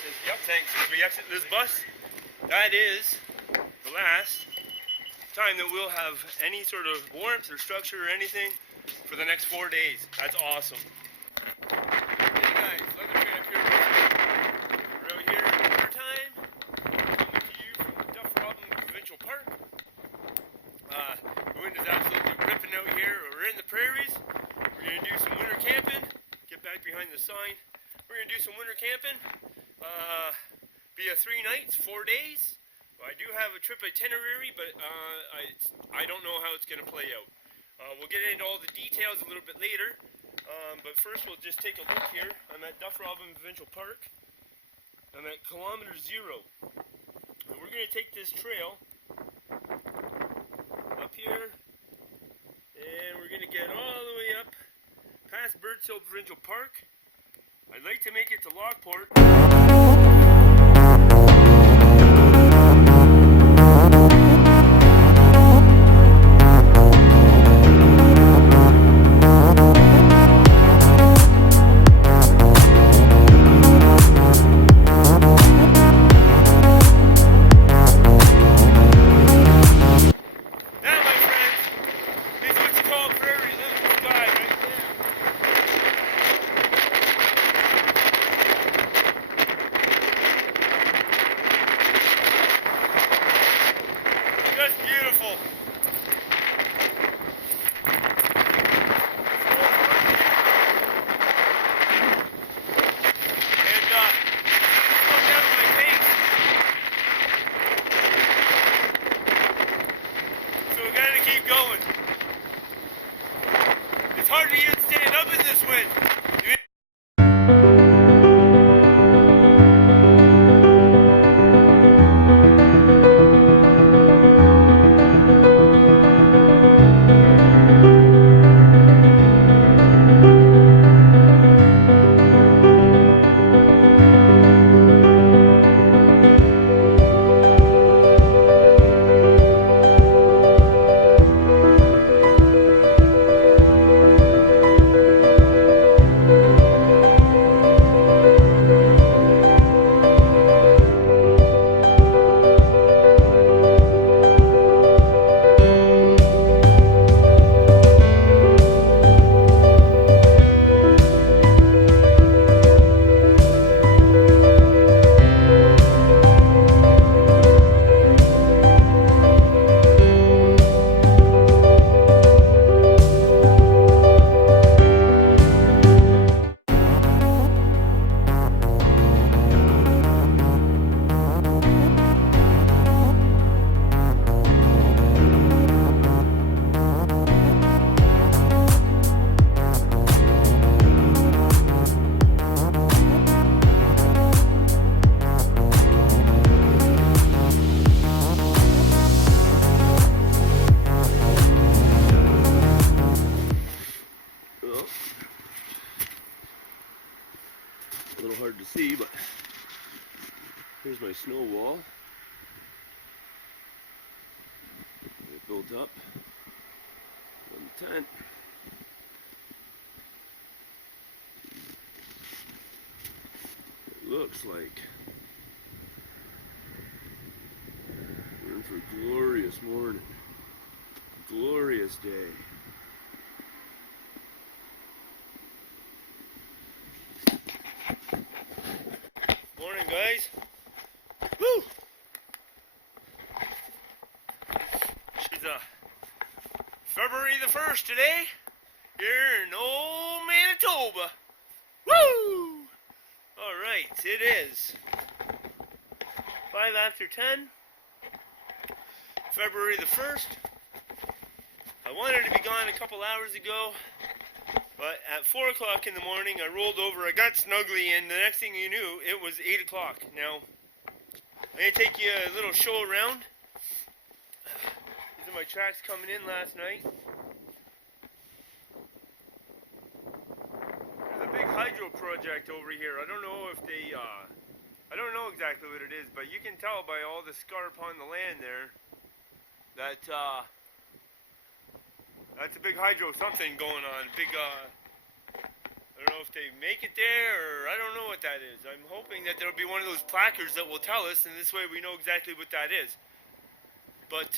Yep, thanks. As we exit this bus, that is the last time that we'll have any sort of warmth or structure or anything for the next 4 days. That's awesome. Hey guys, Leather Tramp here with you. We're out here in the wintertime, coming to you from the Duff Robin Provincial Park. The wind is absolutely ripping out here. We're in the prairies. We're going to do some winter camping. Get back behind the sign. We're going to do some winter camping. Be a 3 nights, 4 days. I do have a trip itinerary, but I don't know how it's going to play out. We'll get into all the details a little bit later, but first we'll just take a look here. I'm at Duff Robin Provincial Park. I'm at Kilometer 0. And we're going to take this trail up here, and we're going to get all the way up past Birds Hill Provincial Park. I'd like to make it to Lockport. That's beautiful. And slow down my pace. So we gotta keep going. It's hard to even stand up in this wind. A little hard to see, but here's my snow wall. It built up on the tent. It looks like we're in for a glorious morning, glorious day. Morning, guys. Woo! She's February the 1st today, here in old Manitoba. Woo! Alright, it is 5 after 10, February the 1st. I wanted to be gone a couple hours ago, but at 4 o'clock in the morning, I rolled over, I got snuggly, and the next thing you knew, it was 8 o'clock. Now, I'm going to take you a little show around. These are my tracks coming in last night. There's a big hydro project over here. I don't know if they, I don't know exactly what it is, but you can tell by all the scarp on the land there that, that's a big hydro something going on. Big, I don't know if they make it there, or I don't know what that is. I'm hoping that there'll be one of those placards that will tell us, and this way we know exactly what that is. But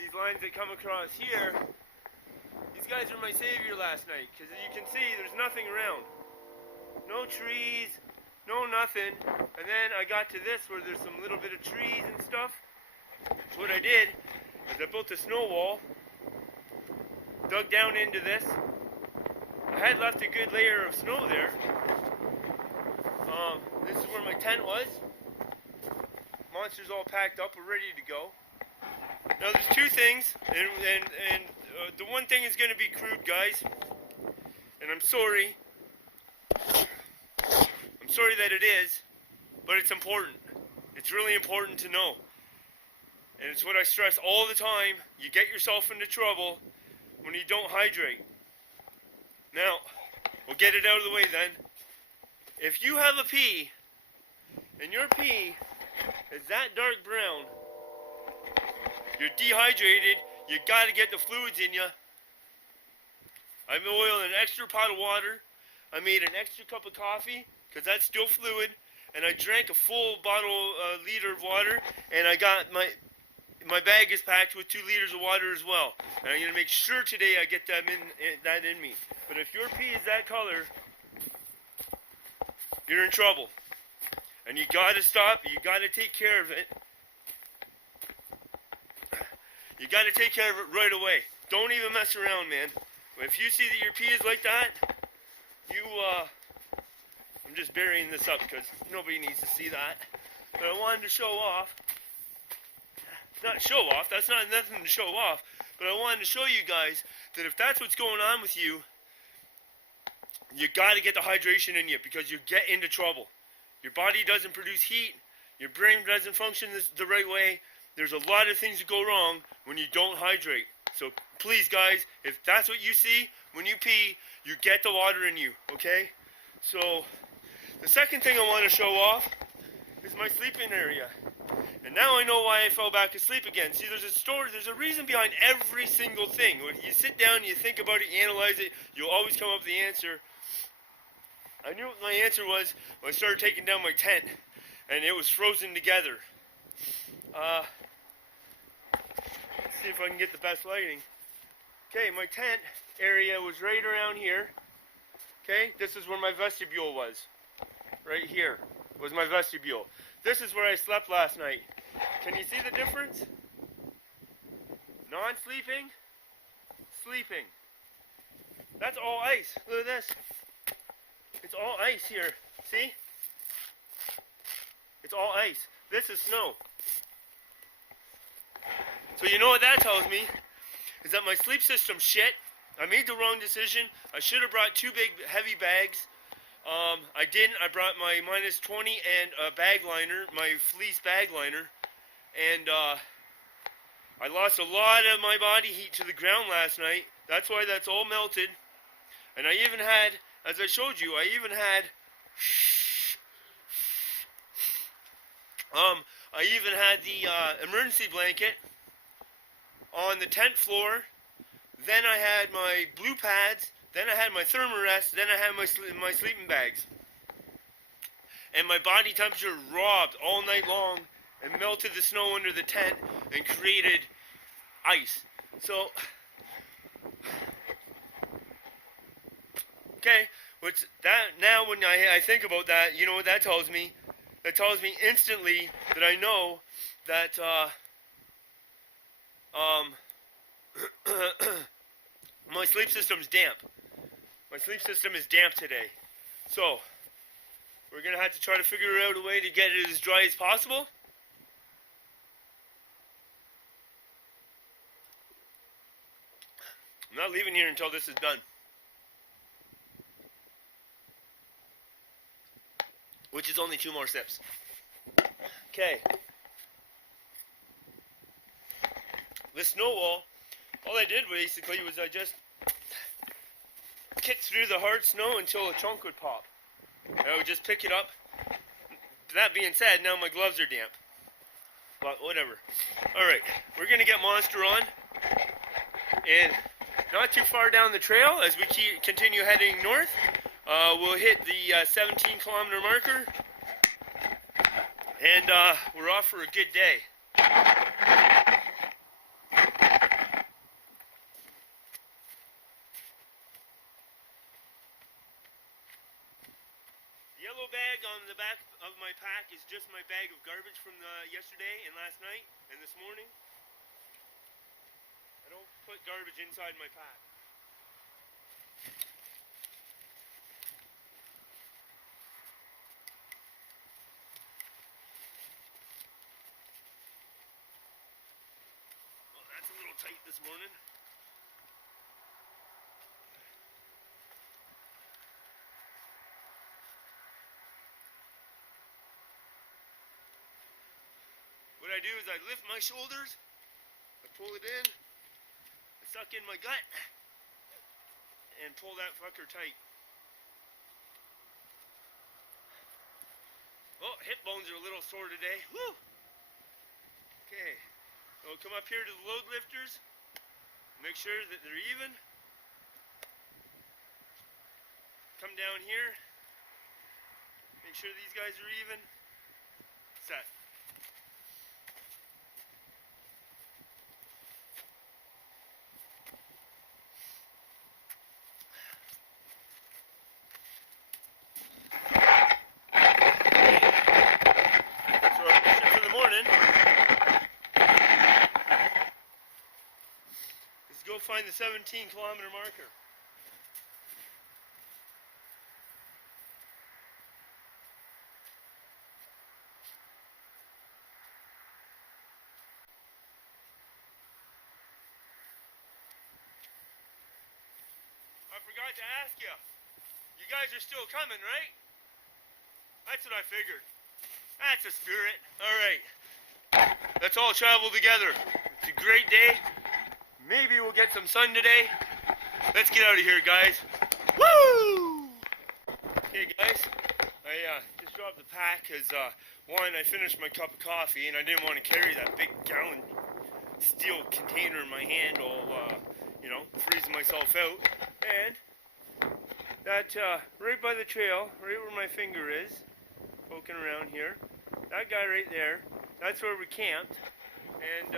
these lines that come across here, these guys are my savior last night, because as you can see, there's nothing around. No trees, no nothing. And then I got to this where there's some little bit of trees and stuff. So what I did is I built a snow wall, dug down into this. I had left a good layer of snow there. This is where my tent was. Monster's all packed up, we're ready to go. Now there's two things, and the one thing is going to be crude, guys. And I'm sorry. I'm sorry that it is, but it's important. It's really important to know. And it's what I stress all the time. You get yourself into trouble when you don't hydrate. Now, we'll get it out of the way then. If you have a pee, and your pee is that dark brown, you're dehydrated, you gotta get the fluids in you. I boiled an extra pot of water. I made an extra cup of coffee, because that's still fluid. And I drank a full liter of water. And I got my bag is packed with 2 liters of water as well. And I'm going to make sure today I get that in me. But if your pee is that color, you're in trouble. And you got to stop. You got to take care of it. You got to take care of it right away. Don't even mess around, man. If you see that your pee is like that, I'm just burying this up because nobody needs to see that. But I wanted to show off. Not show off, that's not nothing to show off. But I wanted to show you guys that if that's what's going on with you, you got to get the hydration in you because you get into trouble. Your body doesn't produce heat. Your brain doesn't function the right way. There's a lot of things that go wrong when you don't hydrate. So please, guys, if that's what you see when you pee, you get the water in you, okay? So the second thing I want to show off is my sleeping area. And now I know why I fell back asleep again. See, there's a story, there's a reason behind every single thing. When you sit down, you think about it, you analyze it, you'll always come up with the answer. I knew what my answer was when I started taking down my tent, and it was frozen together. Let's see if I can get the best lighting. Okay, my tent area was right around here. Okay, this is where my vestibule was. Right here was my vestibule. This is where I slept last night. Can you see the difference? Non-sleeping, sleeping. That's all ice. Look at this. It's all ice here. See? It's all ice. This is snow. So you know what that tells me? Is that my sleep system's shit. I made the wrong decision. I should have brought 2 big heavy bags. I didn't. I brought my -20 and a bag liner, my fleece bag liner. And I lost a lot of my body heat to the ground last night. That's why that's all melted. And I even had, as I showed you, I even had the emergency blanket on the tent floor. Then I had my blue pads. Then I had my thermarest. Then I had my sleeping bags. And my body temperature robbed all night long and melted the snow under the tent and created ice. So, okay, what's that? Now when I think about that, you know what that tells me? That tells me instantly that I know that my sleep system's damp. My sleep system is damp today. So, we're going to have to try to figure out a way to get it as dry as possible. I'm not leaving here until this is done. Which is only 2 more sips. Okay. This snow wall, all I did basically was I just kicked through the hard snow until a chunk would pop. I would just pick it up. That being said, now my gloves are damp. But whatever. Alright, we're going to get Monster on. And not too far down the trail as we continue heading north, we'll hit the 17-kilometer marker, and we're off for a good day. The yellow bag on the back of my pack is just my bag of garbage from yesterday and last night and this morning. I don't put garbage inside my pack. Well, that's a little tight this morning. What I do is I lift my shoulders, I pull it in, I suck in my gut, and pull that fucker tight. Oh, hip bones are a little sore today. Woo! Okay, so we'll come up here to the load lifters, make sure that they're even. Come down here, make sure these guys are even. Set. Go find the 17-kilometer marker. I forgot to ask you. You guys are still coming, right? That's what I figured. That's a spirit. All right. Let's all travel together. It's a great day. Maybe we'll get some sun today. Let's get out of here, guys. Woo! Okay, guys. I just dropped the pack because, one, I finished my cup of coffee and I didn't want to carry that big gallon steel container in my hand all, freezing myself out. And that, right by the trail, right where my finger is, poking around here, that guy right there, that's where we camped. And,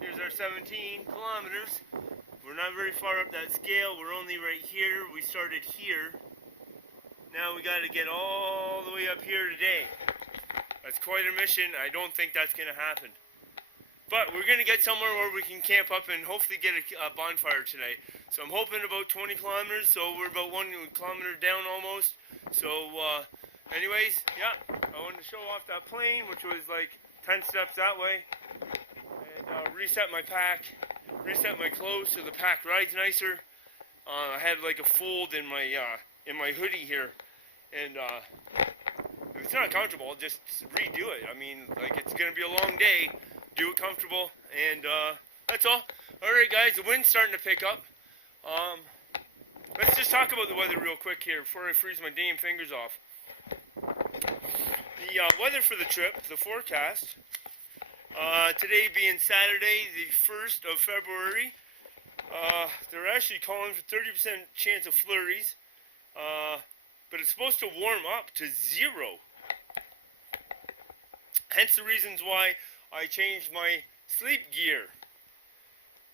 here's our 17 kilometers. We're not very far up that scale. We're only right here. We started here. Now we got to get all the way up here today. That's quite a mission. I don't think that's going to happen. But we're going to get somewhere where we can camp up and hopefully get a bonfire tonight. So I'm hoping about 20 kilometers. So we're about 1 kilometer down almost. So anyways, yeah, I wanted to show off that plane, which was like 10 steps that way. Reset my pack, reset my clothes so the pack rides nicer. I had like a fold in my hoodie here, and if it's not comfortable, just redo it. I mean, like, it's gonna be a long day. Do it comfortable, and that's all. All right, guys, the wind's starting to pick up. Let's just talk about the weather real quick here before I freeze my damn fingers off. The weather for the trip, the forecast. Today being Saturday, the 1st of February, they're actually calling for 30% chance of flurries, but it's supposed to warm up to 0. Hence the reasons why I changed my sleep gear.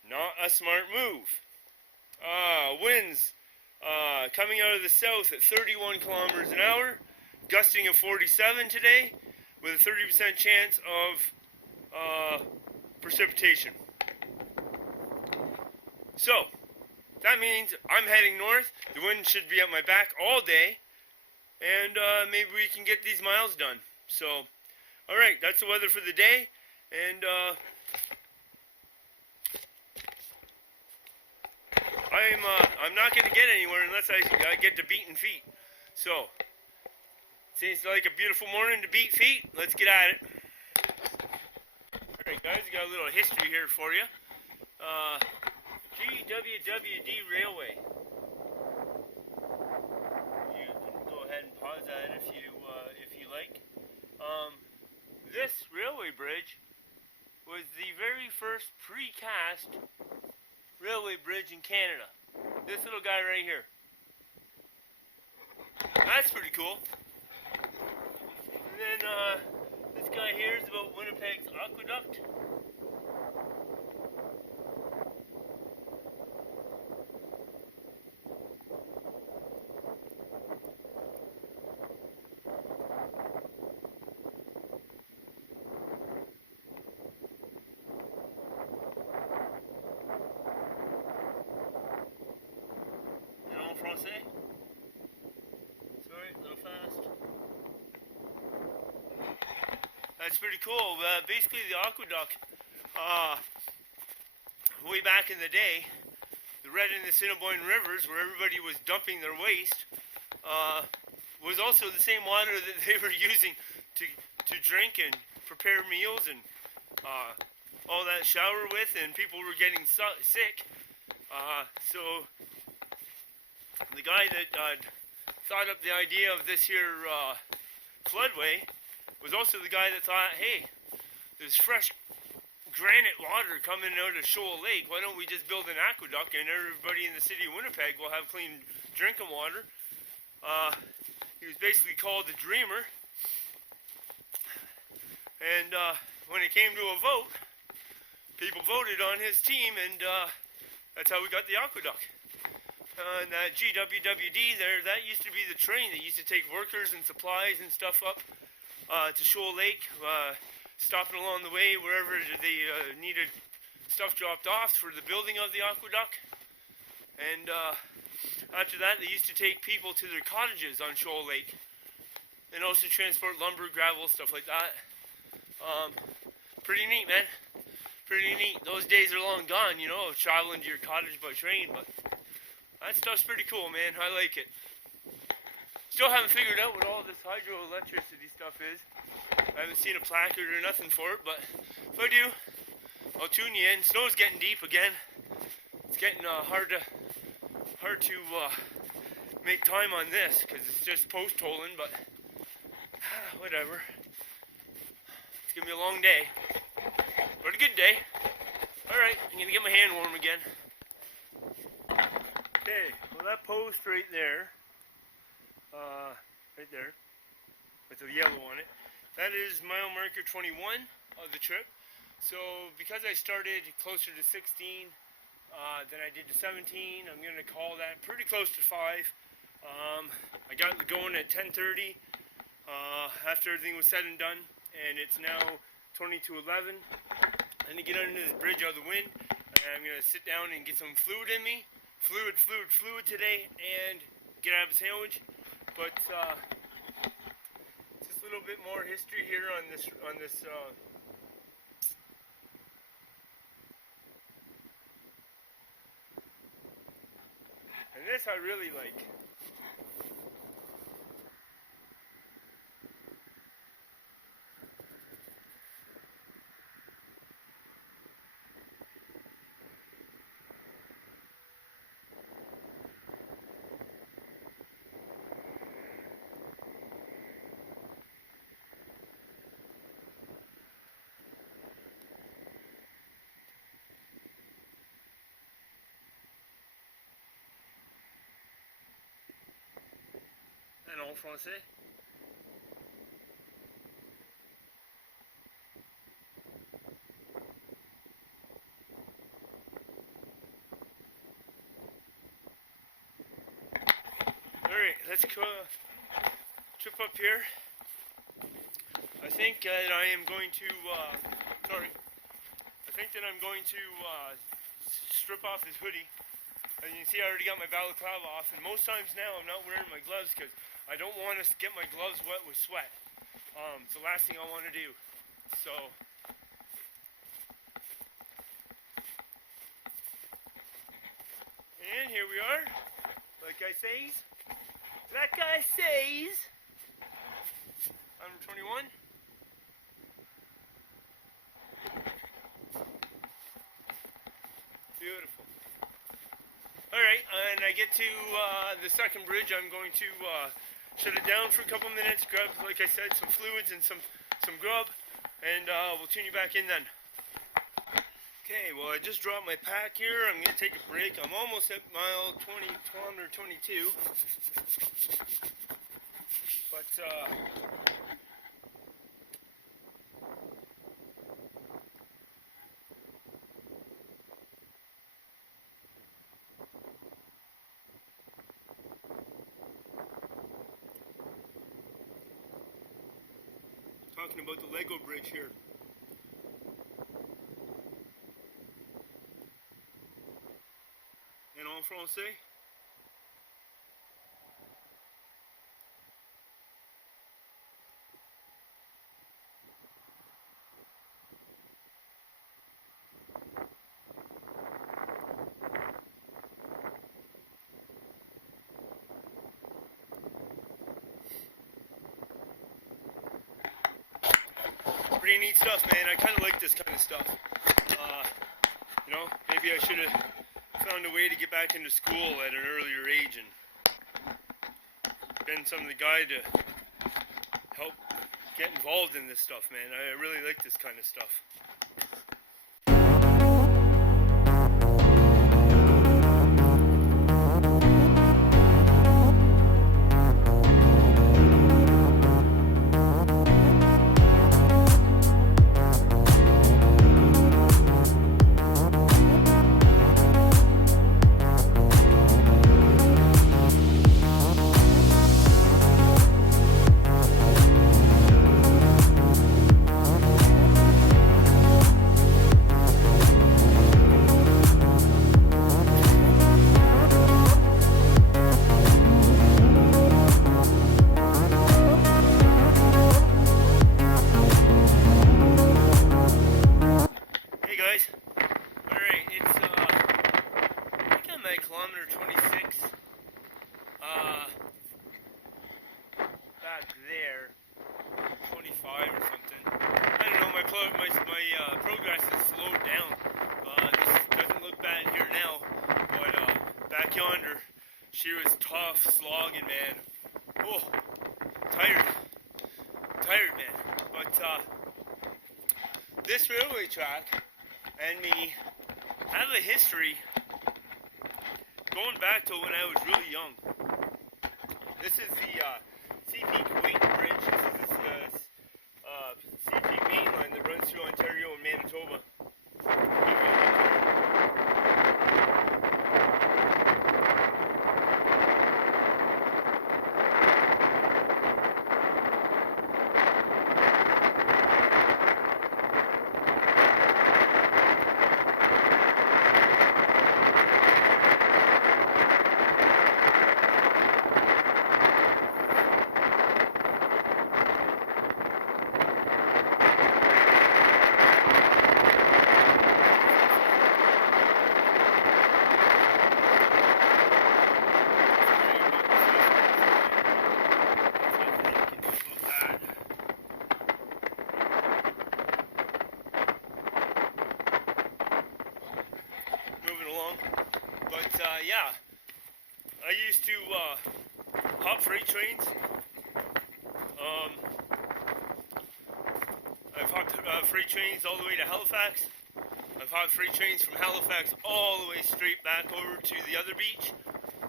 Not a smart move. Winds coming out of the south at 31 kilometers an hour, gusting of 47 today, with a 30% chance of precipitation. So, that means I'm heading north. The wind should be at my back all day, and maybe we can get these miles done. So, alright, that's the weather for the day, and I'm not going to get anywhere unless I get to beating feet. So, seems like a beautiful morning to beat feet. Let's get at it. Alright guys, got a little history here for you. GWWD Railway. You can go ahead and pause that if you like. This railway bridge was the very first precast railway bridge in Canada. This little guy right here. That's pretty cool. And then this guy here is about Winnipeg's aqueduct. Français. Sorry, a little fast. That's pretty cool. Basically, the aqueduct, way back in the day, the Red and the Assiniboine rivers, where everybody was dumping their waste, was also the same water that they were using to drink and prepare meals and all that shower with, and people were getting sick. So the guy that thought up the idea of this here floodway was also the guy that thought, hey, there's fresh granite water coming out of Shoal Lake. Why don't we just build an aqueduct and everybody in the city of Winnipeg will have clean drinking water? He was basically called the Dreamer. And when it came to a vote, people voted on his team, and that's how we got the aqueduct. And that GWWD there, that used to be the train that used to take workers and supplies and stuff up to Shoal Lake, stopping along the way wherever they needed stuff dropped off for the building of the aqueduct. And after that, they used to take people to their cottages on Shoal Lake, and also transport lumber, gravel, stuff like that. Pretty neat, man. Pretty neat. Those days are long gone, you know, of traveling to your cottage by train, but that stuff's pretty cool, man. I like it. Still haven't figured out what all this hydroelectricity stuff is. I haven't seen a placard or nothing for it, but if I do, I'll tune you in. Snow's getting deep again. It's getting hard to make time on this because it's just post-tolling, but whatever. It's gonna be a long day, but a good day. All right, I'm gonna get my hand warm again. Okay, well that post right there, with the yellow on it, that is mile marker 21 of the trip. So because I started closer to 16 than I did to 17, I'm going to call that pretty close to 5. I got going at 10:30 after everything was said and done, and it's now 20 to 11. I'm going to get under this bridge out of the wind, and I'm going to sit down and get some fluid in me. Fluid today, and get out of a sandwich. But just a little bit more history here on this and this I really like. En français. Alright, let's go trip up here. I think that I am going to, strip off this hoodie. As you can see, I already got my balaclava off, and most times now I'm not wearing my gloves because I don't want to get my gloves wet with sweat. It's the last thing I want to do. So, and here we are. Like I says, I'm 21. Beautiful. Alright, and I get to the second bridge. I'm going to shut it down for a couple minutes, grab, like I said, some fluids and some grub, and we'll tune you back in then. Okay, well I just dropped my pack here. I'm going to take a break. I'm almost at mile 21 or 22. But, talking about the Lego bridge here. And en français? Pretty neat stuff, man. I kind of like this kind of stuff. You know, maybe I should have found a way to get back into school at an earlier age and been some of the guy to help get involved in this stuff, man. I really like this kind of stuff. Alright, it's I think I'm at kilometer 26 back there, 25 or something. I don't know, my progress has slowed down. This doesn't look bad here now, but back yonder, she was tough slogging, man. Oh, tired man. But this railway track and me have a history going back to when I was really young. This is the CP Kuwait Bridge. This is the CP main line that runs through Ontario and Manitoba. Yeah, I used to hop freight trains. I've hopped freight trains all the way to Halifax. I've hopped freight trains from Halifax all the way straight back over to the other beach,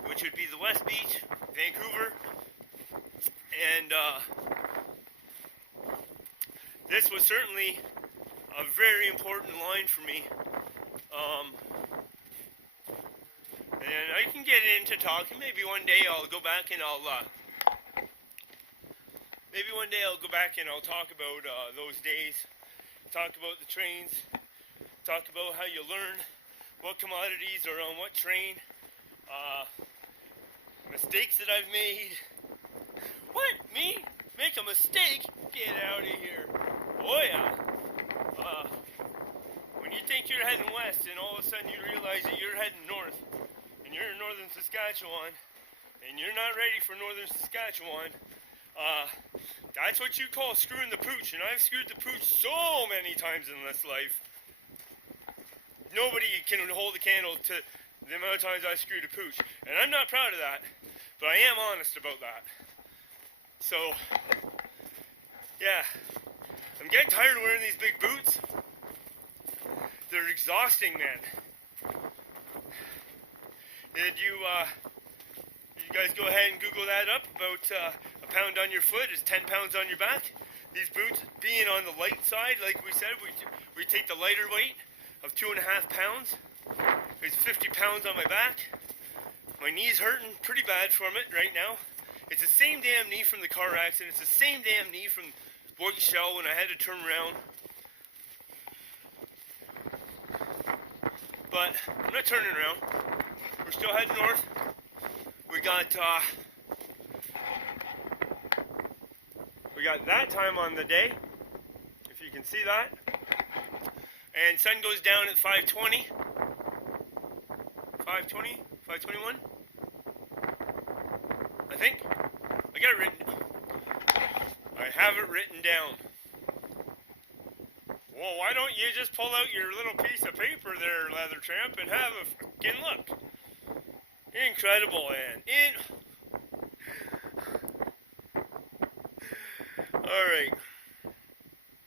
which would be the West Beach, Vancouver. And this was certainly a very important line for me. And I can get into talking. Maybe one day I'll go back and I'll talk about those days. Talk about the trains. Talk about how you learn what commodities are on what train. Mistakes that I've made. What? Me? Make a mistake? Get out of here. Oh yeah. When you think you're heading west and all of a sudden you realize that you're heading north. And you're in northern Saskatchewan, and you're not ready for northern Saskatchewan, that's what you call screwing the pooch, and I've screwed the pooch so many times in this life. Nobody can hold a candle to the amount of times I screwed a pooch, and I'm not proud of that, but I am honest about that. So, yeah, I'm getting tired of wearing these big boots. they're exhausting, man. Did you guys go ahead and Google that up? About a pound on your foot is 10 pounds on your back. These boots being on the light side, like we said, we take the lighter weight of 2.5 pounds. There's 50 pounds on my back. My knee's hurting pretty bad from it right now. It's the same damn knee from the car accident. It's the same damn knee from White Shell when I had to turn around. But I'm not turning around. We're still heading north. We got that time on the day, if you can see that. And sun goes down at 5:20. 5:20? 5:21? I think. I got it written. I have it written down. Well, why don't you just pull out your little piece of paper there, Leather Tramp, and have a fucking look? Incredible, man. Alright.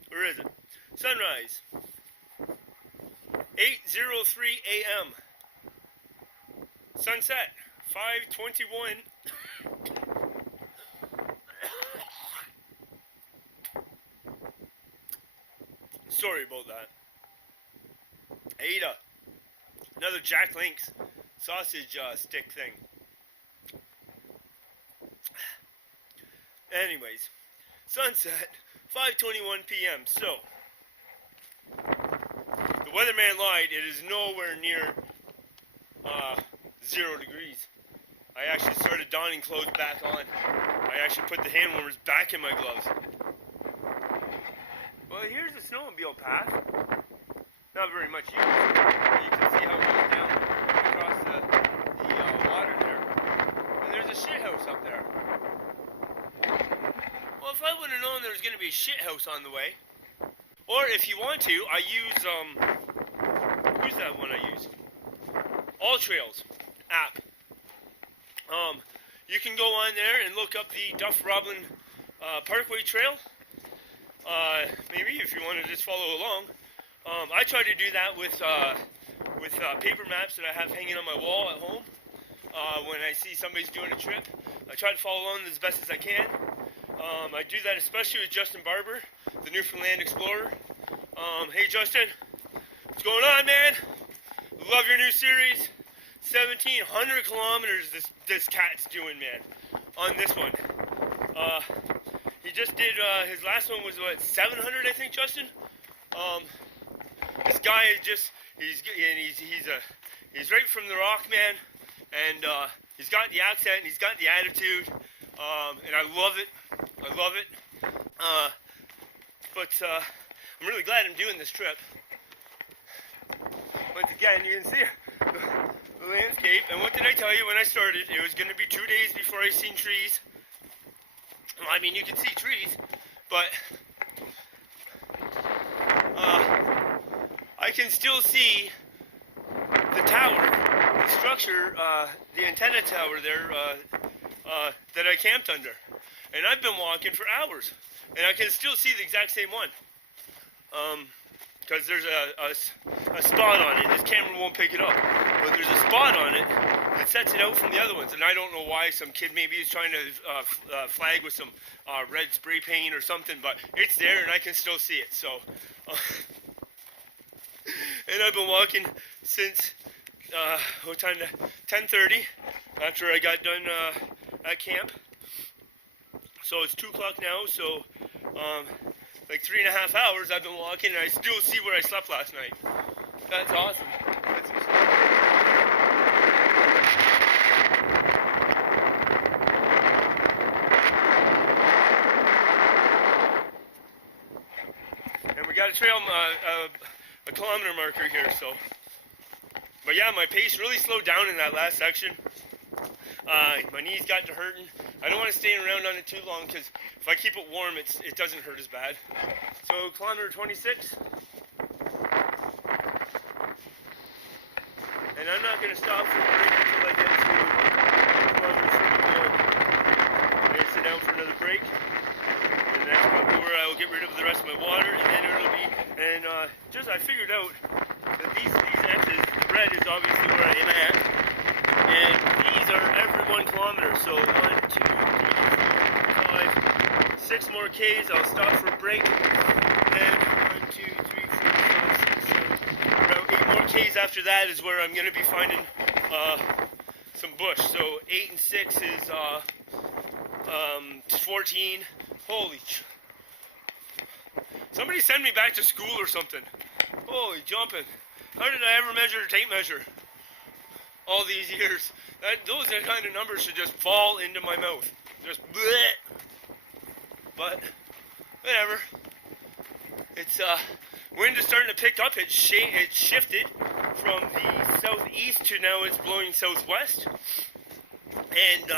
Where is it? Sunrise. 8:03 a.m. Sunset. 5:21. Sorry about that. Ada. Another Jack Link's sausage stick thing. Anyways, sunset, 5:21 p.m. So, the weatherman lied. It is nowhere near 0 degrees. I actually started donning clothes back on. I actually put the hand warmers back in my gloves. Well, here's the snowmobile path. Not very much used. You can see how it goes down across the water there. And there's a shit house up there. Well, if I would have known there was going to be a shit house on the way. Or if you want to, I use, who's that one I use? All Trails app. You can go on there and look up the Duff Roblin Parkway Trail. Maybe if you want to just follow along. I try to do that with paper maps that I have hanging on my wall at home. When I see somebody's doing a trip, I try to follow along as best as I can. I do that especially with Justin Barber, the Newfoundland Explorer. Hey Justin, what's going on, man? Love your new series. 1,700 kilometers this cat's doing, man, on this one. He just did, his last one was what, 700, I think, Justin? This guy is just, he's right from the rock, man, and he's got the accent, and he's got the attitude, and I love it. But I'm really glad I'm doing this trip. Once again, you can see the landscape, and what did I tell you when I started? It was going to be 2 days before I seen trees. Well, I mean, you can see trees, but I can still see the tower, the structure, the antenna tower there that I camped under. And I've been walking for hours, and I can still see the exact same one. Because there's a spot on it. This camera won't pick it up, but there's a spot on it that sets it out from the other ones. And I don't know why. Some kid maybe is trying to flag with some red spray paint or something, but it's there and I can still see it. So, and I've been walking since what time? 10:30 after I got done at camp. So it's 2 o'clock now. So. Like 3.5 hours I've been walking, and I still see where I slept last night. That's awesome. And we got a trail, a kilometer marker here, so. But yeah, my pace really slowed down in that last section. My knees got to hurting. I don't want to stay around on it too long because if I keep it warm, it doesn't hurt as bad. So kilometer 26. And I'm not going to stop for a break until I get to kilometer 31. I'm going to sit down for another break. And that's probably where I will get rid of the rest of my water. And then it'll be, and I figured out at is, the red is obviously where I am at. And these are every 1 kilometer. So 1, 2, 3, 4, 5, 6 more Ks. I'll stop for a break. And 1, 2, 3, 4, 5, 6, 7. Around 8 more Ks after that is where I'm going to be finding some bush. So 8 and 6 is 14. Holy somebody send me back to school or something. Holy jumping. How did I ever measure a tape measure all these years? Those are the kind of numbers should just fall into my mouth. Just bleh. But whatever. It's wind is starting to pick up. It shifted from the southeast to now it's blowing southwest. And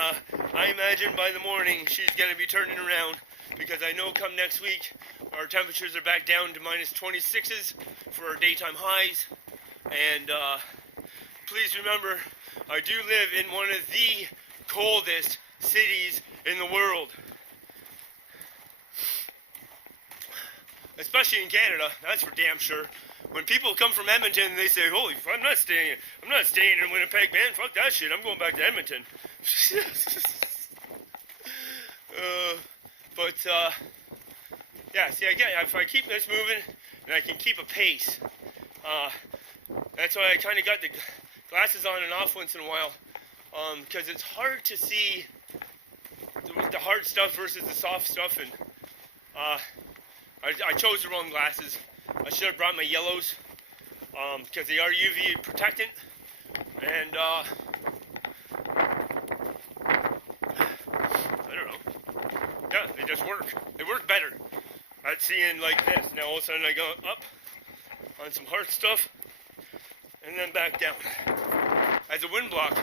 I imagine by the morning she's going to be turning around, because I know come next week our temperatures are back down to minus 26s for our daytime highs. And please remember, I do live in one of the coldest cities in the world. Especially in Canada, that's for damn sure. When people come from Edmonton, they say, "Holy, I'm not staying in Winnipeg, man. Fuck that shit. I'm going back to Edmonton." Yeah. See, if I keep this moving and I can keep a pace, that's why I kind of got the glasses on and off once in a while, because it's hard to see the hard stuff versus the soft stuff, and I chose the wrong glasses. I should have brought my yellows, because they are UV protectant, and I don't know. Yeah, they just work. They work better. I'd seeing like this. Now all of a sudden I go up on some hard stuff, and then back down as a wind block.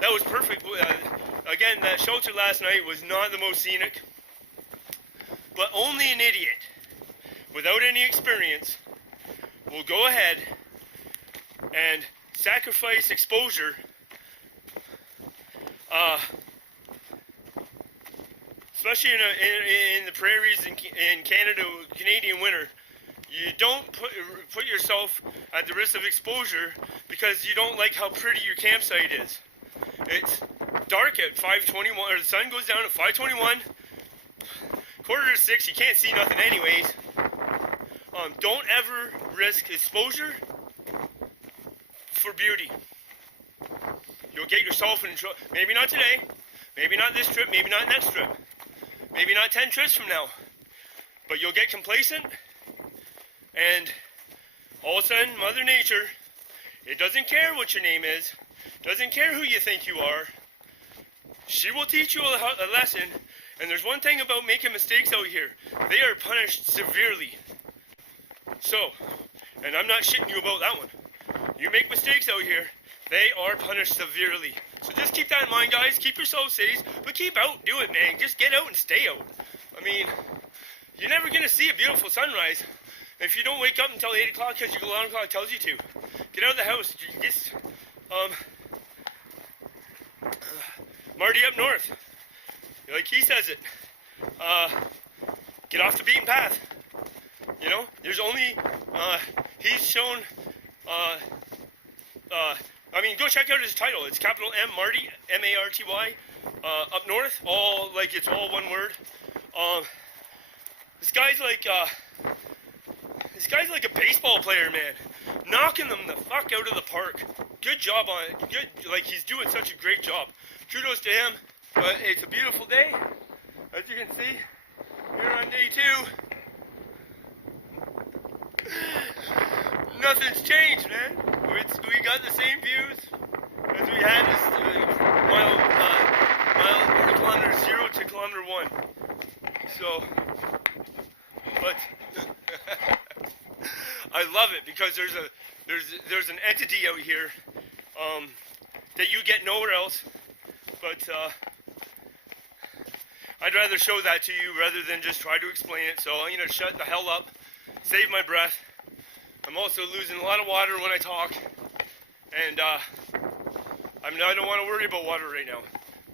That was perfect. Again, that shelter last night was not the most scenic, but only an idiot without any experience will go ahead and sacrifice exposure especially in the prairies in Canada, Canadian winter. You don't put yourself at the risk of exposure because you don't like how pretty your campsite is. It's dark at 5:21, or the sun goes down at 5:21, 5:45, you can't see nothing anyways. Don't ever risk exposure for beauty. You'll get yourself in trouble. Maybe not today, maybe not this trip, maybe not next trip, maybe not 10 trips from now, but you'll get complacent, and all of a sudden, Mother Nature, it doesn't care what your name is, doesn't care who you think you are, she will teach you a lesson. And there's one thing about making mistakes out here: they are punished severely. So, and I'm not shitting you about that one. You make mistakes out here, they are punished severely. So just keep that in mind, guys. Keep yourselves safe, but keep out. Do it, man. Just get out and stay out. I mean, you're never going to see a beautiful sunrise if you don't wake up until 8 o'clock because your alarm clock tells you to. Get out of the house. Just, Marty up north, like he says it, get off the beaten path. You know, there's only, he's shown, I mean, go check out his title. It's capital M, Marty, M-A-R-T-Y, up north, all, like, it's all one word. This guy's like a baseball player, man, knocking them the fuck out of the park. Good job on it. Good, like, he's doing such a great job. Kudos to him. But it's a beautiful day, as you can see. Here on day 2. Nothing's changed, man. We got the same views as we had this mile kilometer 0 to kilometer 1. So, but I love it because there's an entity out here that you get nowhere else. But I'd rather show that to you rather than just try to explain it. So I'm gonna shut the hell up, save my breath. I'm also losing a lot of water when I talk, and I don't want to worry about water right now.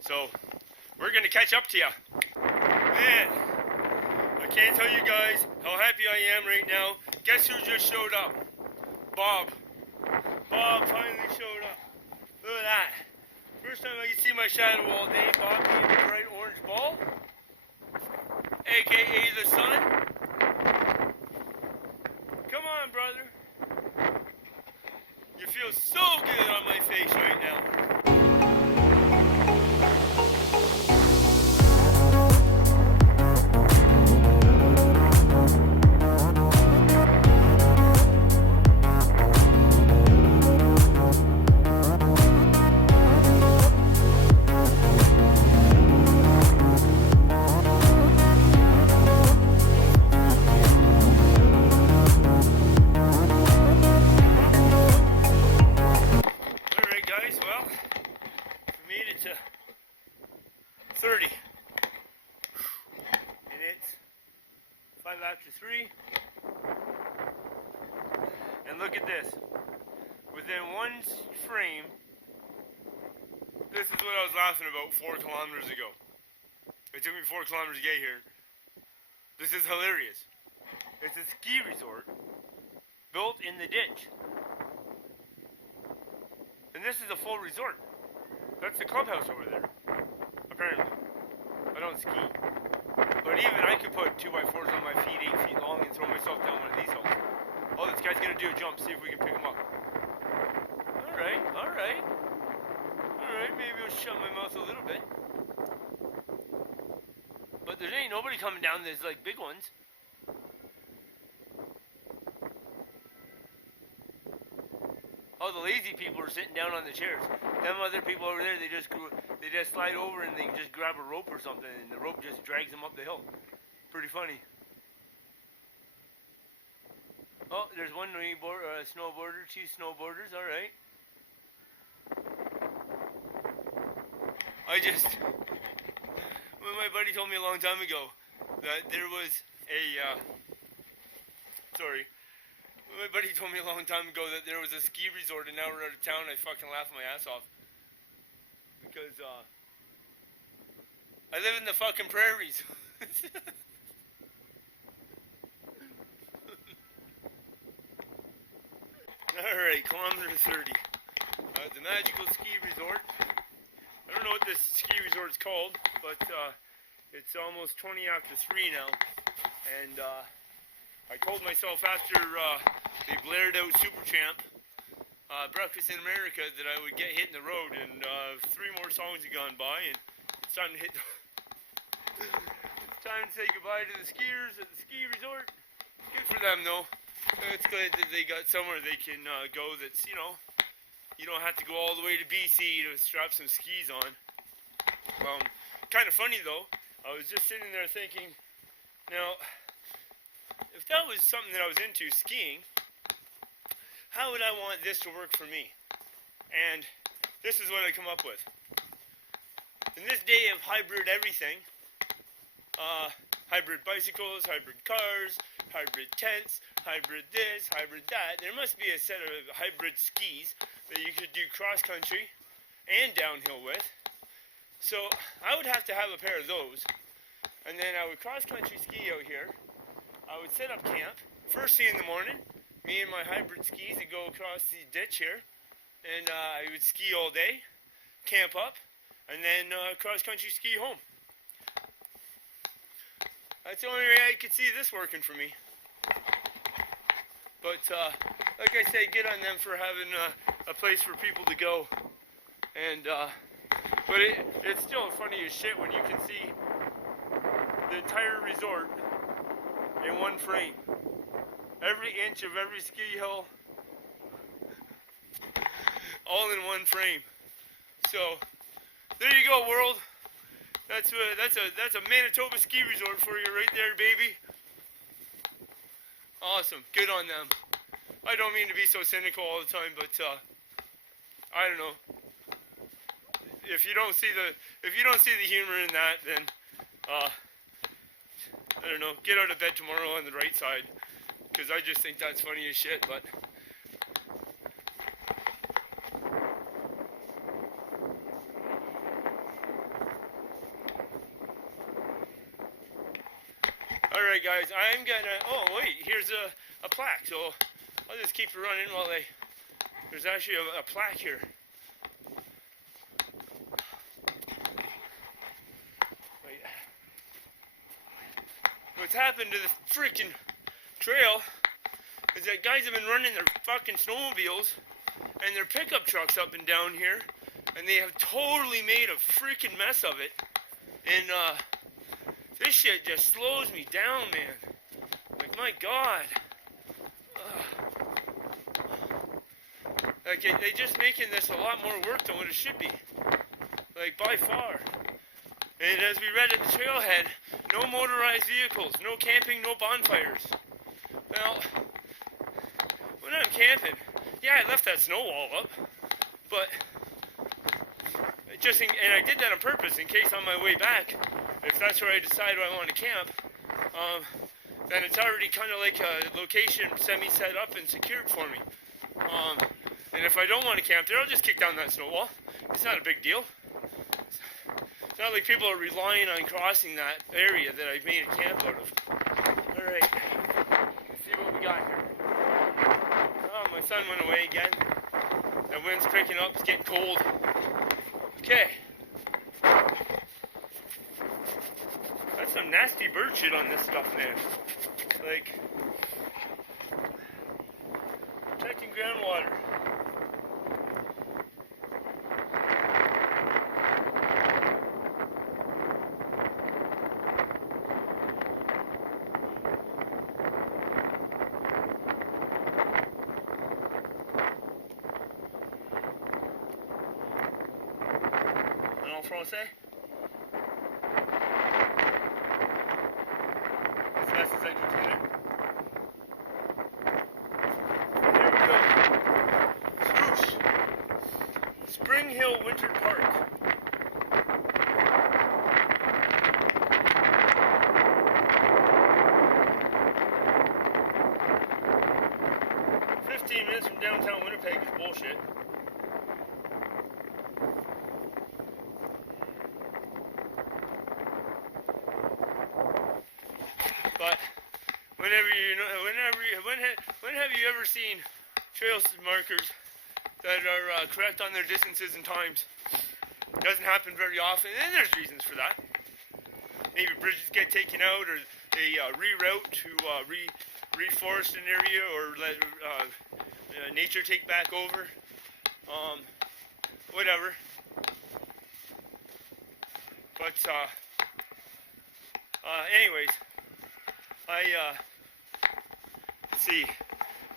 So we're gonna catch up to you. Man, I can't tell you guys how happy I am right now. Guess who just showed up? Bob. Bob finally showed up. Look at that. First time I can see my shadow all day. Bob being the bright orange ball, aka the sun. Come on, brother. You feel so good on my face right now. To 30 and it's 5 after 3, and look at this, within one frame. This is what I was laughing about 4 kilometers ago. It took me 4 kilometers to get here. This is hilarious. It's a ski resort built in the ditch, and this is a full resort. That's the clubhouse over there, apparently. I don't ski. But even I could put 2x4s on my feet, 8 feet long, and throw myself down one of these hills. Oh, this guy's gonna do a jump, see if we can pick him up. Alright, alright. Alright, maybe I'll shut my mouth a little bit. But there ain't nobody coming down these, like, big ones. All the lazy people are sitting down on the chairs. Them other people over there, they just slide over and they just grab a rope or something, and the rope just drags them up the hill. Pretty funny. Oh, there's one snowboarder, 2 snowboarders. All right. When my buddy told me a long time ago that there was a my buddy told me a long time ago that there was a ski resort and now we're out of town, I fucking laughed my ass off. Because, I live in the fucking prairies. Alright, kilometer 30. The magical ski resort. I don't know what this ski resort's called, but, it's almost 20 after 3 now. And, I told myself after they blared out Super Champ, Breakfast in America, that I would get hit in the road, and 3 more songs had gone by, and it's time to hit time to say goodbye to the skiers at the ski resort. Good for them, though. It's good that they got somewhere they can go that's, you know, you don't have to go all the way to BC to strap some skis on. Kind of funny, though. I was just sitting there thinking, now, if that was something that I was into, skiing, how would I want this to work for me? And this is what I come up with. In this day of hybrid everything, hybrid bicycles, hybrid cars, hybrid tents, hybrid this, hybrid that, there must be a set of hybrid skis that you could do cross-country and downhill with. So I would have to have a pair of those, and then I would cross-country ski out here. I would set up camp, first thing in the morning, me and my hybrid skis would go across the ditch here, and I would ski all day, camp up, and then cross-country ski home. That's the only way I could see this working for me. But, like I say, good on them for having a place for people to go. And, but it's still funny as shit when you can see the entire resort in one frame. Every inch of every ski hill, all in one frame. So there you go, world. That's a Manitoba ski resort for you right there, baby. Awesome. Good on them. I don't mean to be so cynical all the time, but I don't know. If you don't see the humor in that, then I don't know, get out of bed tomorrow on the right side, because I just think that's funny as shit. But alright guys, I'm gonna, oh wait, here's a plaque, so I'll just keep it running while I There's actually a plaque here. What's happened to the freaking trail is that guys have been running their fucking snowmobiles and their pickup trucks up and down here, and they have totally made a freaking mess of it. And this shit just slows me down, man. Like, my God. Like, they're just making this a lot more work than what it should be. Like, by far. And as we read at the trailhead, no motorized vehicles, no camping, no bonfires. Well, when I'm camping, yeah, I left that snow wall up, but and I did that on purpose in case on my way back, if that's where I decide I want to camp, then it's already kind of like a location semi-set up and secured for me. And if I don't want to camp there, I'll just kick down that snow wall. It's not a big deal. It's not like people are relying on crossing that area that I've made a camp out of. Alright, let's see what we got here. Oh, my sun went away again. The wind's picking up, it's getting cold. Okay. That's some nasty bird shit on this stuff, man. Like, protecting groundwater. Français? As fast as I can do it. Here we go. Swoosh. Spring Hill Winter Park. Minutes from downtown Winnipeg is bullshit. But when have you ever seen trail markers that are correct on their distances and times? It doesn't happen very often, and there's reasons for that. Maybe bridges get taken out, or they reroute to reforest an area, or let nature take back over. Whatever. But anyways, let's see.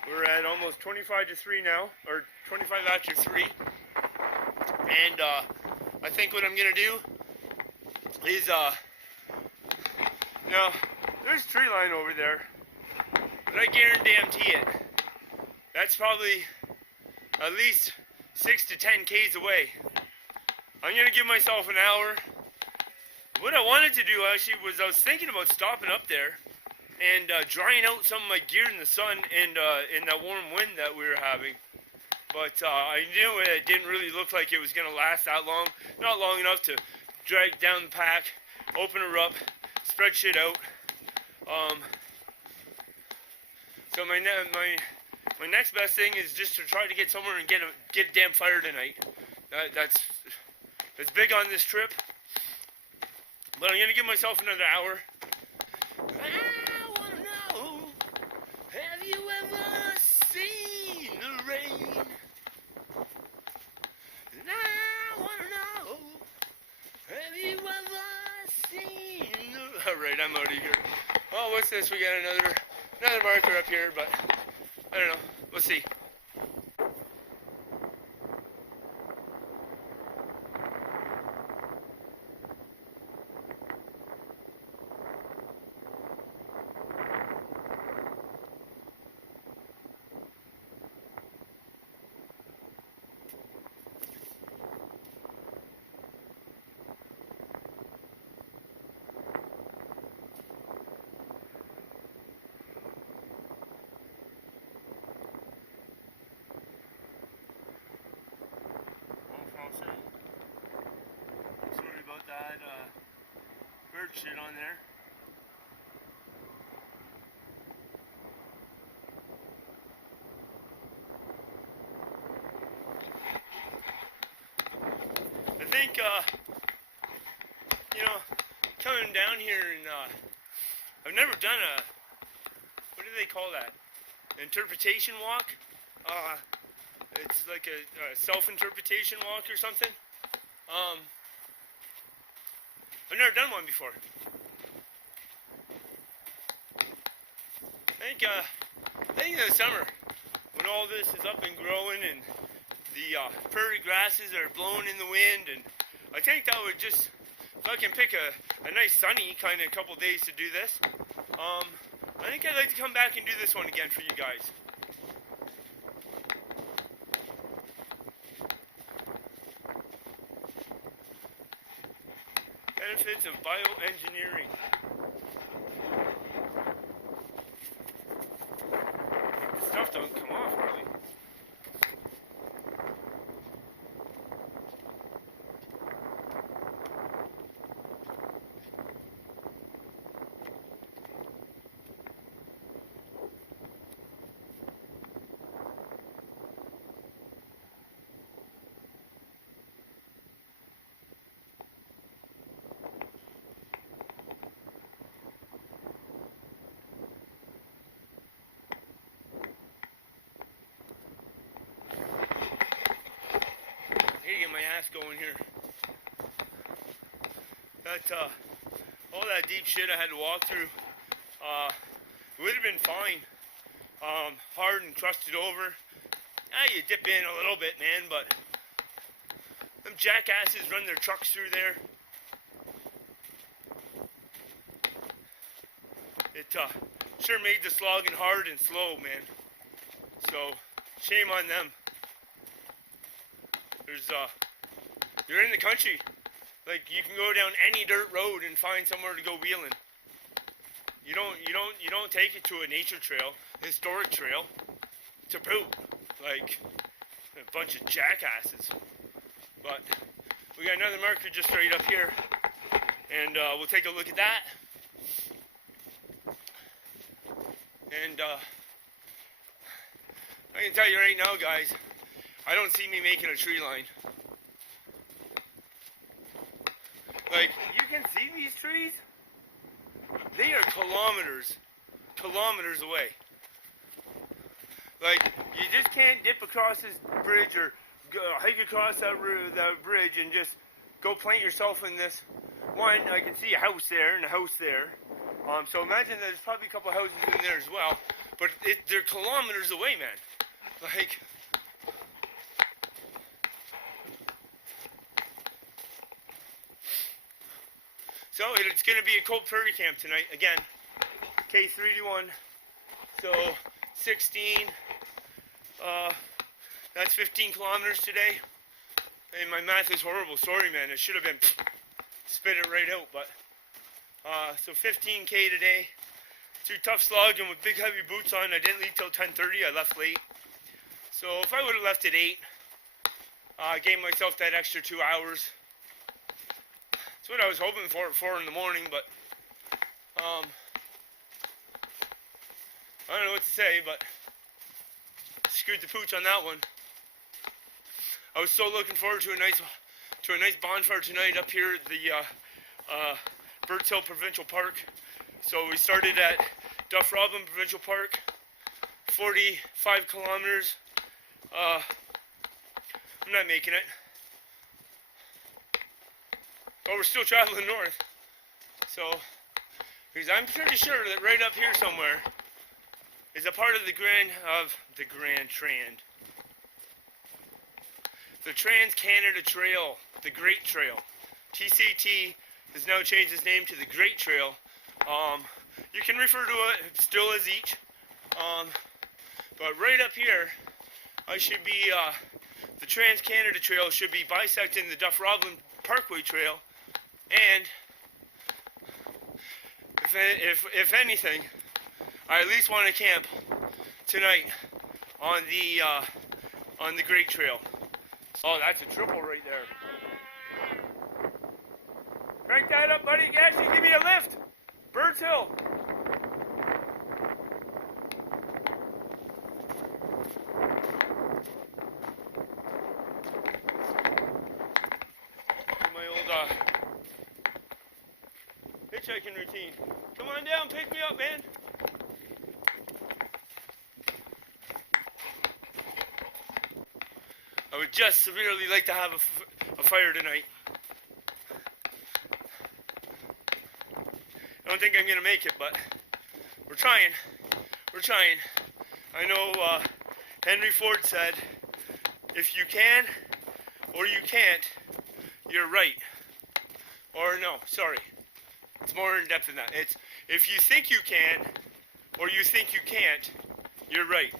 We're at almost 25 to 3 now, or 25 after 3. And I think what I'm gonna do is now there's tree line over there, but I guarantee it. That's probably at least 6 to 10 Ks away. I'm gonna give myself an hour. What I wanted to do actually was I was thinking about stopping up there and drying out some of my gear in the sun and in that warm wind that we were having. But I knew it didn't really look like it was going to last that long. Not long enough to drag down the pack, open her up, spread shit out. So my next best thing is just to try to get somewhere and get a damn fire tonight. That's big on this trip. But I'm going to give myself another hour. I want to know, have you ever seen the rain? And I want to know, have you ever seen the... Alright, I'm out of here. Oh, what's this? We got another marker up here, but I don't know. We'll see. Sorry about that bird shit on there. think, you know, coming down here and, I've never done a, what do they call that? Interpretation walk? It's like a self-interpretation walk or something. I've never done one before. I think in the summer, when all this is up and growing and the prairie grasses are blowing in the wind, and I think that would just, if I can pick a nice sunny kind of couple days to do this, I think I'd like to come back and do this one again for you guys. Benefits of bioengineering. The stuff don't come off hardly. My ass going here. That all that deep shit I had to walk through would have been fine. Hard and crusted over. You dip in a little bit, man, but them jackasses run their trucks through there. It sure made the slogging hard and slow, man. So shame on them. There's you're in the country. Like, you can go down any dirt road and find somewhere to go wheeling. You don't take it to a nature trail, historic trail, to boot. Like, a bunch of jackasses. But we got another marker just right up here, and we'll take a look at that. And I can tell you right now, guys, I don't see me making a tree line. Like, you can see these trees? They are kilometers away. Like, you just can't dip across this bridge or go, hike across that bridge and just go plant yourself in this. One, I can see a house there and a house there. So imagine there's probably a couple houses in there as well. But they're kilometers away, man. Like... So it's going to be a cold prairie camp tonight. Again, K31. So 16. That's 15 kilometers today. And my math is horrible. Sorry, man. It should have been spit it right out. But so 15K today. Through tough slogging with big heavy boots on. I didn't leave till 10:30. I left late. So if I would have left at 8, I gave myself that extra 2 hours. That's what I was hoping for at 4 in the morning, but I don't know what to say, but screwed the pooch on that one. I was so looking forward to a nice bonfire tonight up here at the Birds Hill Provincial Park. So we started at Duff Robin Provincial Park, 45 kilometers. I'm not making it. But we're still traveling north. So, because I'm pretty sure that right up here somewhere is a part of the Grand Trend. The Trans-Canada Trail, the Great Trail. TCT has now changed its name to the Great Trail. You can refer to it still as each. But right up here, I should be, the Trans-Canada Trail should be bisecting the Duff Robin Parkway Trail. And if anything, I at least want to camp tonight on the Great Trail. Oh, that's a triple right there. Crank that up, buddy. Actually, give me a lift. Birds Hill. hitchhiking routine. Come on down, pick me up, man. I would just severely like to have a fire tonight. I don't think I'm gonna make it, but we're trying. We're trying. I know Henry Ford said, if you can or you can't, you're right. Or no, sorry. It's more in depth than that. It's if you think you can or you think you can't, you're right.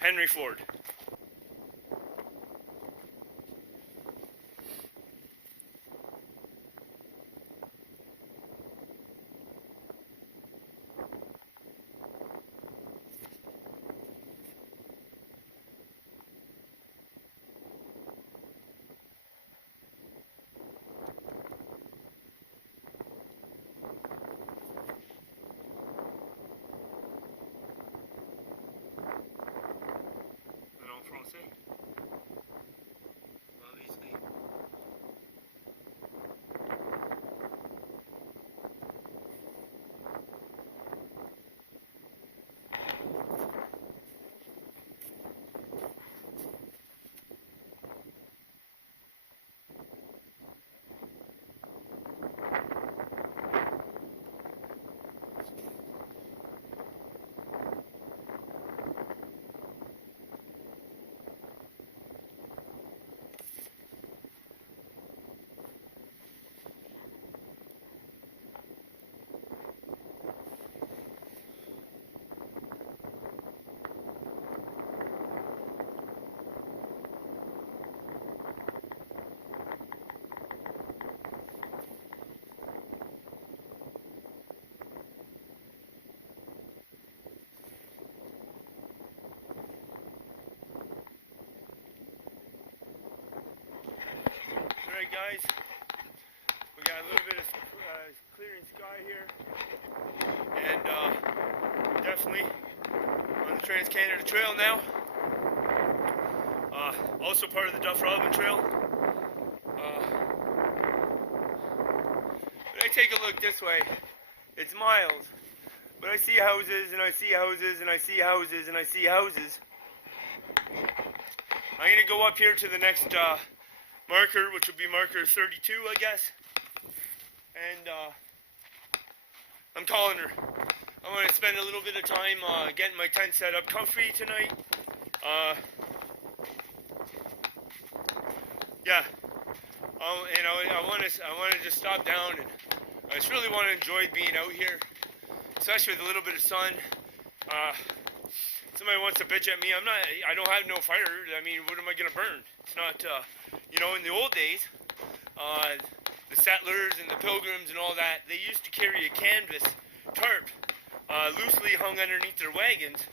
Henry Ford. Français. Obviously. Alright guys, we got a little bit of clearing sky here, and definitely on the Trans-Canada Trail now, also part of the Duff Robin Trail. When I take a look this way, it's miles, but I see houses and I see houses and I see houses and I see houses. I'm going to go up here to the next marker, which will be marker 32, I guess. And I'm calling her. I want to spend a little bit of time getting my tent set up comfy tonight. Yeah. And I want to just stop down, and I just really want to enjoy being out here, especially with a little bit of sun. Somebody wants to bitch at me. I don't have no fire. I mean, what am I gonna burn? It's not, you know, in the old days, the settlers and the pilgrims and all that, they used to carry a canvas tarp loosely hung underneath their wagons,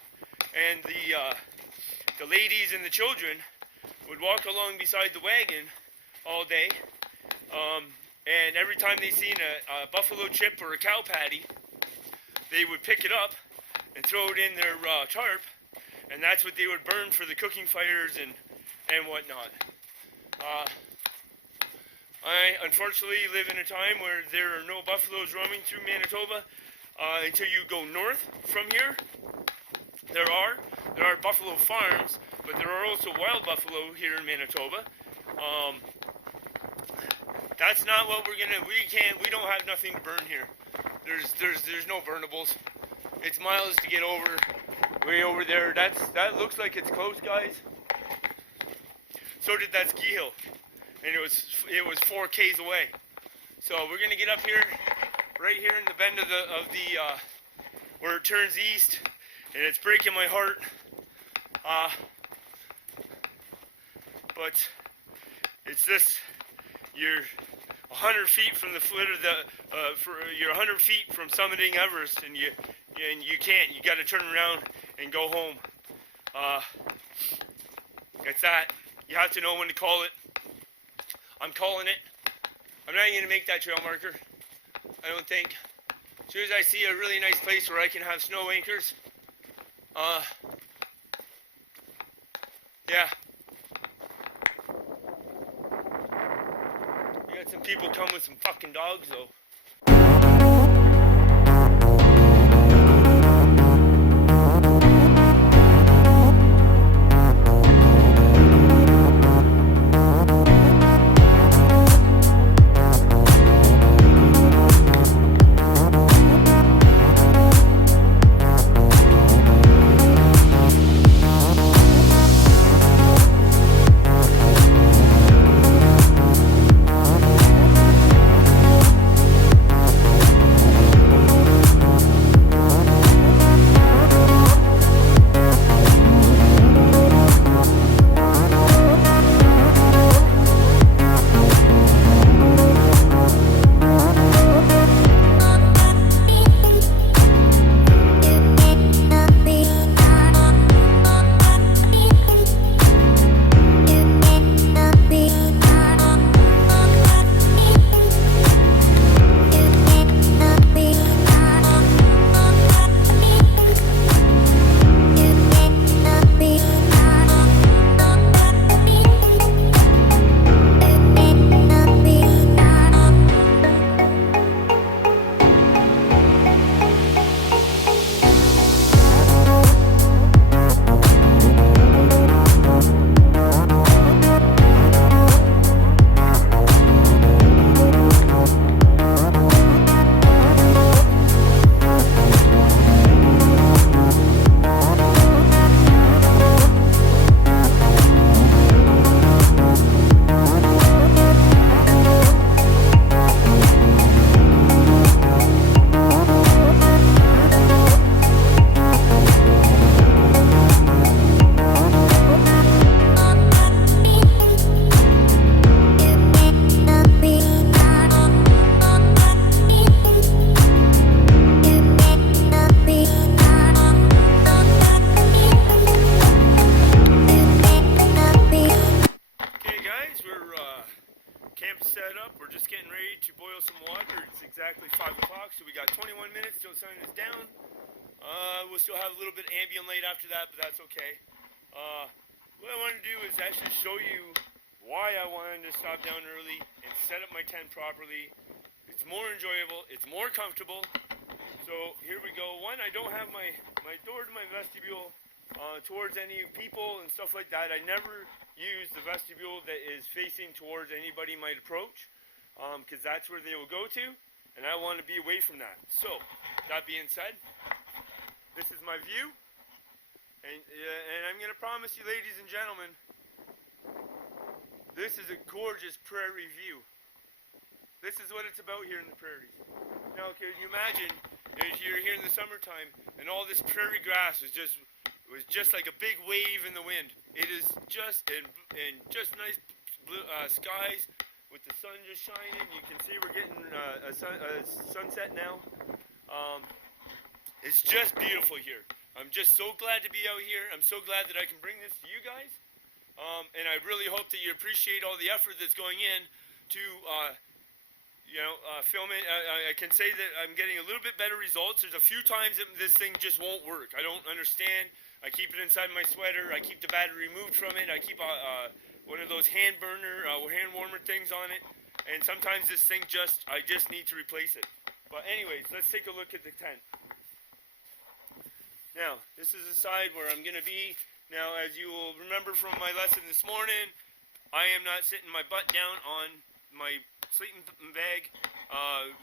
and the ladies and the children would walk along beside the wagon all day, and every time they seen a buffalo chip or a cow patty, they would pick it up and throw it in their tarp, and that's what they would burn for the cooking fires and whatnot. I unfortunately live in a time where there are no buffaloes roaming through Manitoba until you go north from here. There are buffalo farms, but there are also wild buffalo here in Manitoba. That's not what we don't have nothing to burn here. There's no burnables. It's miles to get way over there. That looks like it's close, guys. So did that ski hill, and it was 4 Ks away. So we're gonna get up here, right here in the bend of the where it turns east, and it's breaking my heart. But it's this. You're 100 feet from the foot of you're 100 feet from summiting Everest, and you can't. You got to turn around and go home. It's that. You have to know when to call it. I'm calling it. I'm not going to make that trail marker, I don't think. As soon as I see a really nice place where I can have snow anchors, yeah. We got some people come with some fucking dogs, though. ready to boil some water. It's exactly 5 o'clock, so we got 21 minutes till the sun is down. We'll still have a little bit of ambient light after that, but that's okay. What I want to do is actually show you why I wanted to stop down early and set up my tent properly. It's more enjoyable, it's more comfortable. So here we go. One, I don't have my door to my vestibule towards any people and stuff like that. I never use the vestibule that is facing towards anybody might approach, because that's where they will go to, and I want to be away from that. So, that being said, this is my view, and I'm going to promise you, ladies and gentlemen, this is a gorgeous prairie view. This is what it's about here in the prairies. Now, can you imagine if you're here in the summertime and all this prairie grass was just like a big wave in the wind. It is just just nice blue skies with the sun just shining. You can see we're getting a sunset now. It's just beautiful here. I'm just so glad to be out here. I'm so glad that I can bring this to you guys. And I really hope that you appreciate all the effort that's going in to film it. I can say that I'm getting a little bit better results. There's a few times that this thing just won't work. I don't understand. I keep it inside my sweater. I keep the battery removed from it. I keep one of those hand warmer things on it. And sometimes this thing I just need to replace it. But anyways, let's take a look at the tent. Now, this is the side where I'm going to be. Now, as you will remember from my lesson this morning, I am not sitting my butt down on my sleeping bag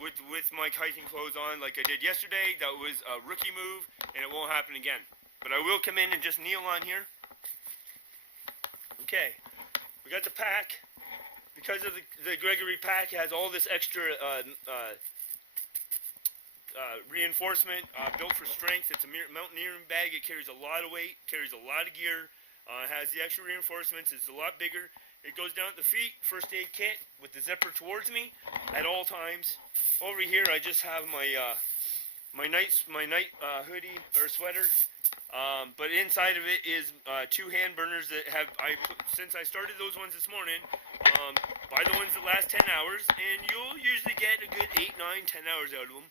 with my hiking clothes on like I did yesterday. That was a rookie move, and it won't happen again. But I will come in and just kneel on here. Okay, we got the pack. Because of the Gregory pack, it has all this extra reinforcement built for strength. It's a mountaineering bag. It carries a lot of weight, carries a lot of gear. It has the extra reinforcements. It's a lot bigger. It goes down at the feet. First aid kit with the zipper towards me at all times. Over here, I just have my night hoodie or sweater. But inside of it is 2 hand burners that since I started those ones this morning. Buy the ones that last 10 hours, and you'll usually get a good 8, 9, 10 hours out of them.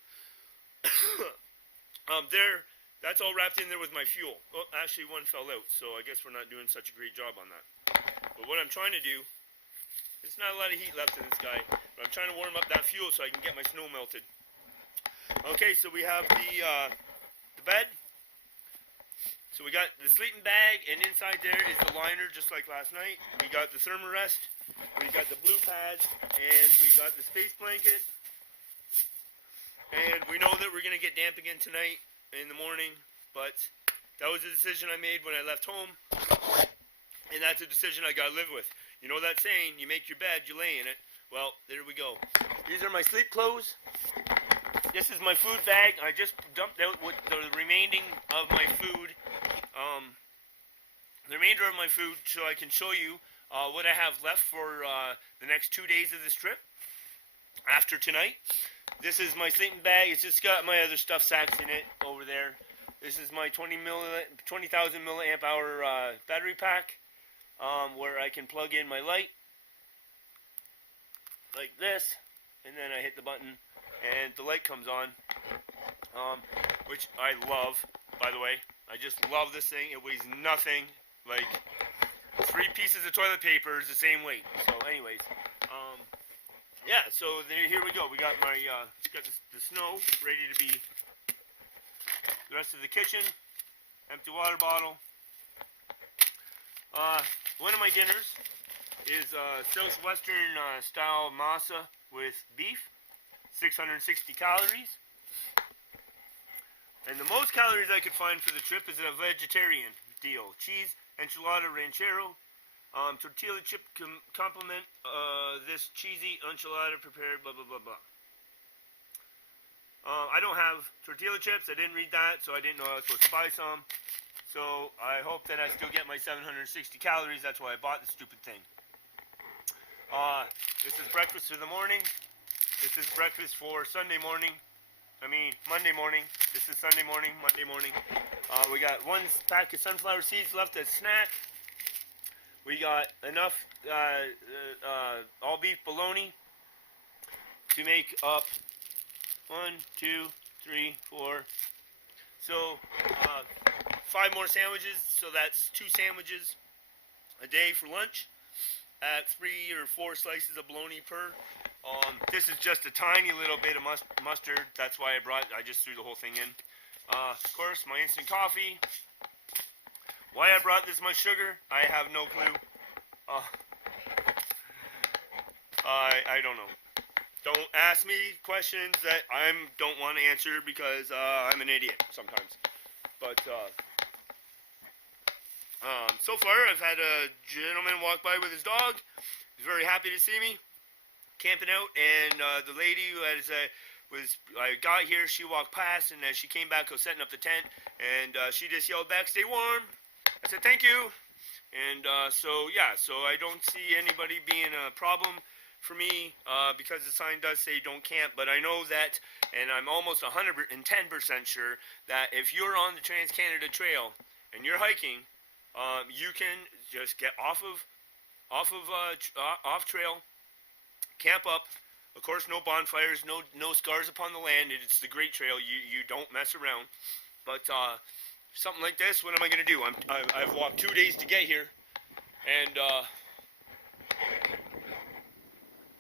That's all wrapped in there with my fuel. Well, actually, one fell out, so I guess we're not doing such a great job on that. But what I'm trying to do, there's not a lot of heat left in this guy, but I'm trying to warm up that fuel so I can get my snow melted. Okay, so we have the bed. So we got the sleeping bag, and inside there is the liner, just like last night. We got the thermarest, we got the blue pads, and we got the space blanket. And we know that we're going to get damp again tonight in the morning, but that was a decision I made when I left home, and that's a decision I got to live with. You know that saying, you make your bed, you lay in it. Well, there we go. These are my sleep clothes. This is my food bag. I just dumped out with the remaining of my food. The remainder of my food, so I can show you what I have left for the next 2 days of this trip after tonight. This is my sleeping bag. It's just got my other stuff sacks in it over there. This is my 20,000 milliamp hour battery pack, where I can plug in my light like this, and then I hit the button and the light comes on, which I love, by the way. I just love this thing. It weighs nothing. Like 3 pieces of toilet paper is the same weight. So anyways, yeah, so here we go. We got the snow ready to be. The rest of the kitchen, empty water bottle. One of my dinners is southwestern style masa with beef, 660 calories. And the most calories I could find for the trip is a vegetarian deal. Cheese, enchilada ranchero, tortilla chip complement this cheesy enchilada prepared, blah, blah, blah, blah. I don't have tortilla chips. I didn't read that, so I didn't know I was supposed to buy some. So I hope that I still get my 760 calories. That's why I bought the stupid thing. This is breakfast for the morning. This is breakfast for Sunday morning. Monday morning. This is Sunday morning, Monday morning. We got 1 pack of sunflower seeds left as snack. We got enough all beef bologna to make up 1, 2, 3, 4. So 5 more sandwiches. So that's 2 sandwiches a day for lunch at 3 or 4 slices of bologna per. This is just a tiny little bit of mustard. That's why I just threw the whole thing in. Of course, my instant coffee. Why I brought this much sugar, I have no clue. I don't know. Don't ask me questions that I don't want to answer because I'm an idiot sometimes. But so far, I've had a gentleman walk by with his dog. He's very happy to see me camping out, and the lady who I got here, she walked past, and as she came back, I was setting up the tent, and she just yelled back, "Stay warm." I said, "Thank you." And so I don't see anybody being a problem for me because the sign does say don't camp, but I know that, and I'm almost 110% sure that if you're on the Trans-Canada Trail and you're hiking, you can just get off trail, camp up. Of course, no bonfires, no scars upon the land. It's the great trail. You don't mess around. But something like this, what am I going to do? I've walked 2 days to get here, and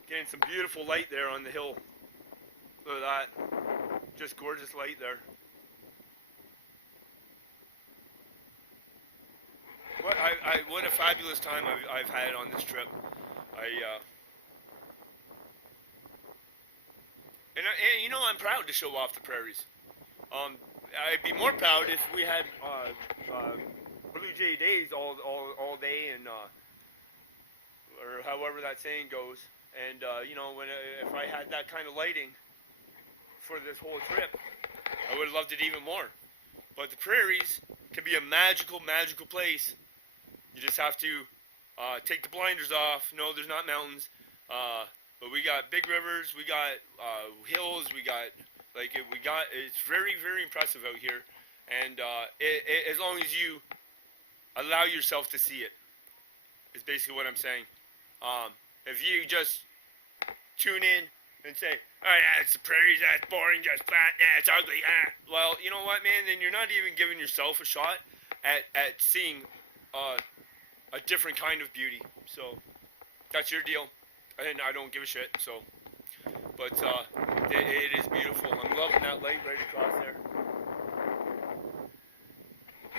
getting some beautiful light there on the hill. Look at that. Just gorgeous light there. What a fabulous time I've had on this trip. And you know, I'm proud to show off the prairies. I'd be more proud if we had Blue Jay days all day, and or however that saying goes. And you know, if I had that kind of lighting for this whole trip, I would have loved it even more. But the prairies can be a magical place. You just have to take the blinders off. No, there's not mountains, but we got big rivers, we got hills, it's very, very impressive out here. And as long as you allow yourself to see it, is basically what I'm saying. If you just tune in and say, "Oh yeah, it's the prairies, that's boring, just flat, yeah, it's ugly, ah." Well, you know what, man? Then you're not even giving yourself a shot at seeing a different kind of beauty. So that's your deal, and I don't give a shit. So, but it is beautiful. I'm loving that light right across there.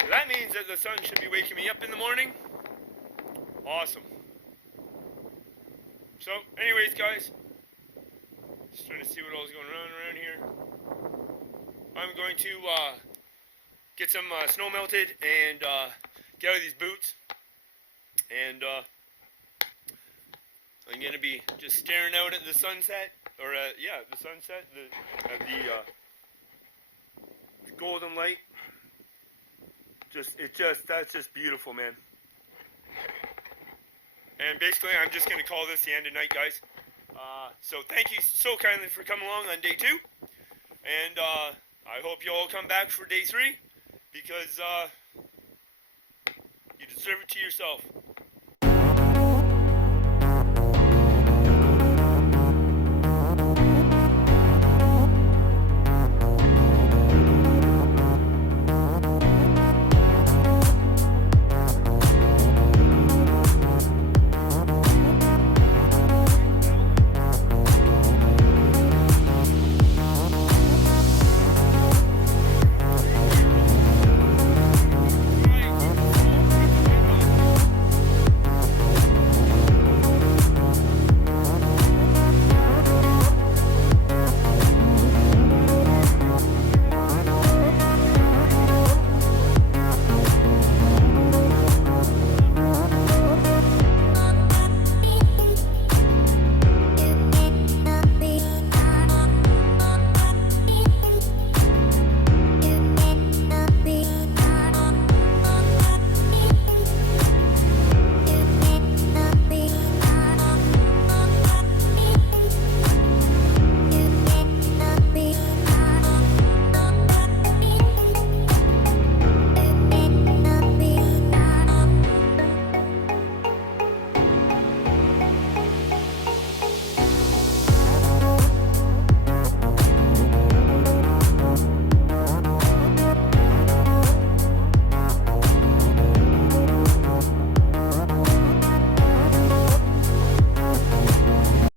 So that means that the sun should be waking me up in the morning. Awesome. So, anyways, guys, just trying to see what all's going on around here. I'm going to get some snow melted and get out of these boots, and I'm gonna be just staring out at the sunset, or the sunset, at the golden light. That's just beautiful, man. And basically, I'm just going to call this the end of night, guys. So thank you so kindly for coming along on day 2. And I hope you all come back for day 3, because you deserve it to yourself.